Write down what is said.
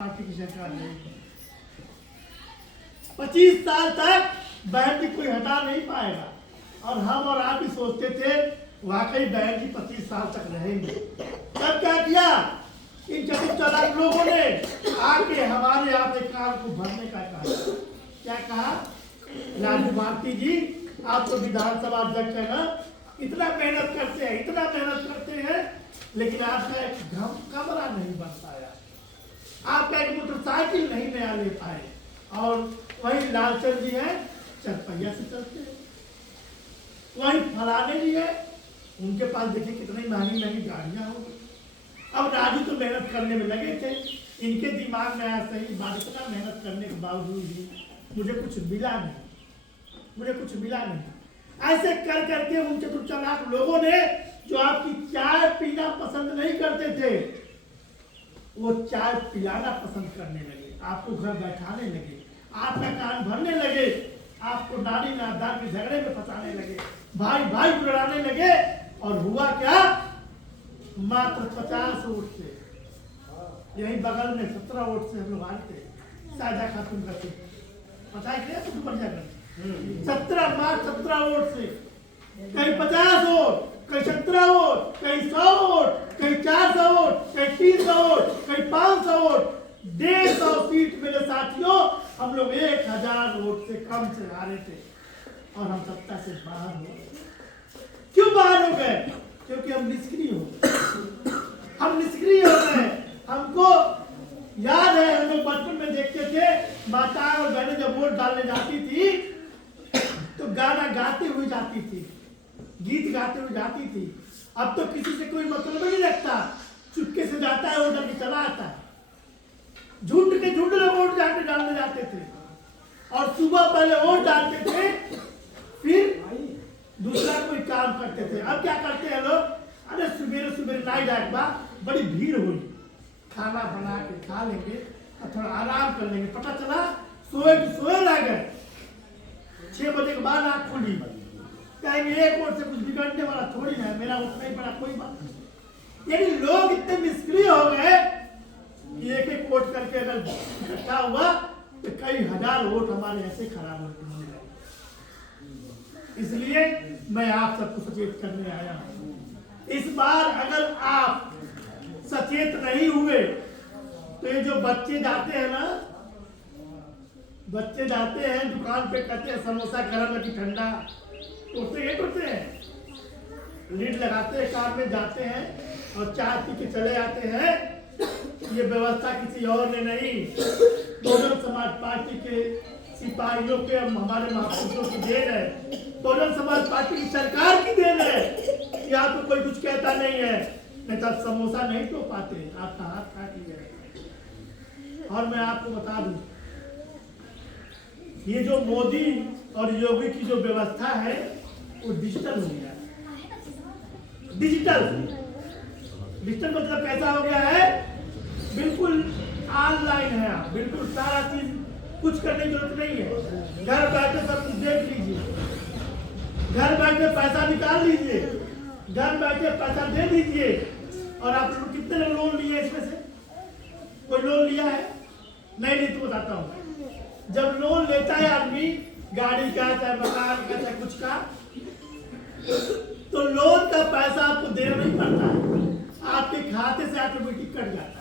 Party की सरकार नहीं। 25 साल तक बहन की कोई हटा नहीं पाएगा। और हम और आप भी सोचते थे वाकई बहन जी 25 साल तक रहेंगे। तब क्या किया इन चतुर चालाक लोगों ने आके हमारे यहाँ पे कार को भरने का कहा। क्या कहा, राजू भारती जी आप तो विधानसभा अध्यक्ष है ना, इतना मेहनत करते हैं, इतना मेहनत करते हैं, लेकिन आपका एक कमरा नहीं बन पाया, आपका एक मोटरसाइकिल नहीं नया ले पाए। और वही लालचंद जी है चरपहिया से चलते हैं, वही फलाने जी है उनके पास देखिए कितनी महंगी महंगी गाड़ियां होगी। अब राजू तो मेहनत करने में लगे थे, इनके दिमाग में आया सही बात, इतना मेहनत करने के बावजूद भी मुझे कुछ मिला नहीं। ऐसे कर करके उन चतुर चालाक लोगों ने जो आपकी चाय पीना पसंद नहीं करते थे वो चाय पिलाना पसंद करने लगे, आपको घर बैठाने लगे, आपका कान भरने लगे, आपको नारी नादार के झगड़े में फंसाने लगे, भाई भाई लड़ाने लगे। और हुआ क्या, मात्र 50 वोट से, यही बगल में 17 वोट से हम लोग आए थे, साजा खातून का सीट पता है क्या, तो बढ़िया कर 17 वोट से, कहीं 50 वोट, कहीं 17 वोट, कहीं 100 वोट, कहीं 400 वोट, कहीं 300 वोट, कहीं 500 वोट, 150 सीट मेरे साथियों, हम लोग 1000 वोट से कम से हारे थे और हम सत्ता से बाहर हो गए। क्यों बाहर हो गए? क्योंकि हम निष्क्रिय हो गए। हमको याद है हम लोग बचपन में देखते थे माताएं और बहनें जब वोट डालने जाती थी तो गाना गाते हुए जाती थी, गीत गाते हुए जाती थी। अब तो किसी से कोई मतलब नहीं रखता, चुपके से जाता है, वोट के चला आता है। झुंड के झुंड लोग वोट जाके डालने जाते थे और सुबह पहले वोट डालते थे, फिर दूसरा कोई काम करते थे। अब क्या करते हैं लोग, अरे सुबेरे सुबेरे नहीं जाए बाद बड़ी भीड़ हुई, खाना बना के खा लेंगे और थोड़ा आराम कर लेंगे, पता चला सोए रह गए। 6 बजे के बाद आँख खुली, कहेंगे एक वोट से कुछ बिगड़ने वाला थोड़ी है, मेरा उठना ही पड़ा, कोई बात नहीं। यानी लोग इतने निष्क्रिय हो गए कि एक एक वोट करके अगर इकट्ठा हुआ तो कई हजार वोट हमारे ऐसे खराब होते हैं। इसलिए मैं आप सबको सचेत करने आया हूं। इस बार अगर आप सचेत नहीं हुए तो ये जो बच्चे जाते हैं ना, बच्चे जाते हैं दुकान पे, कहते हैं समोसा गरम है कि ठंडा, टूटते हैं, लीड लगाते हैं, कार में जाते हैं और चाय पी के चले आते हैं। ये व्यवस्था किसी और ने नहीं, बहुजन समाज पार्टी के सिपाहियों के, हमारे महापुरुषों की देन है, बहुजन समाज पार्टी की सरकार की देन है। यहाँ तो कोई कुछ कहता नहीं है, नहीं तो आप समोसा नहीं तो पाते, आपका हाथ काट लिया। और मैं आपको बता दूं, ये जो मोदी और योगी की जो व्यवस्था है वो डिजिटल हो गया है। डिजिटल मतलब कैसा हो गया है, बिल्कुल ऑनलाइन है, बिल्कुल सारा चीज, कुछ करने की जरूरत नहीं है, घर बैठे सब कुछ देख लीजिए, घर बैठे पैसा निकाल लीजिए, घर बैठे पैसा दे दीजिए। और आप लोग कितने लोन लिए इसमें से, कोई लोन लिया है? नहीं तो बताता हूँ। जब लोन लेता है आदमी, गाड़ी का चाहे मकान का चाहे कुछ का, तो लोन का पैसा आपको देना नहीं पड़ता है, आपके खाते से ऑटोमेटिक कट जाता है।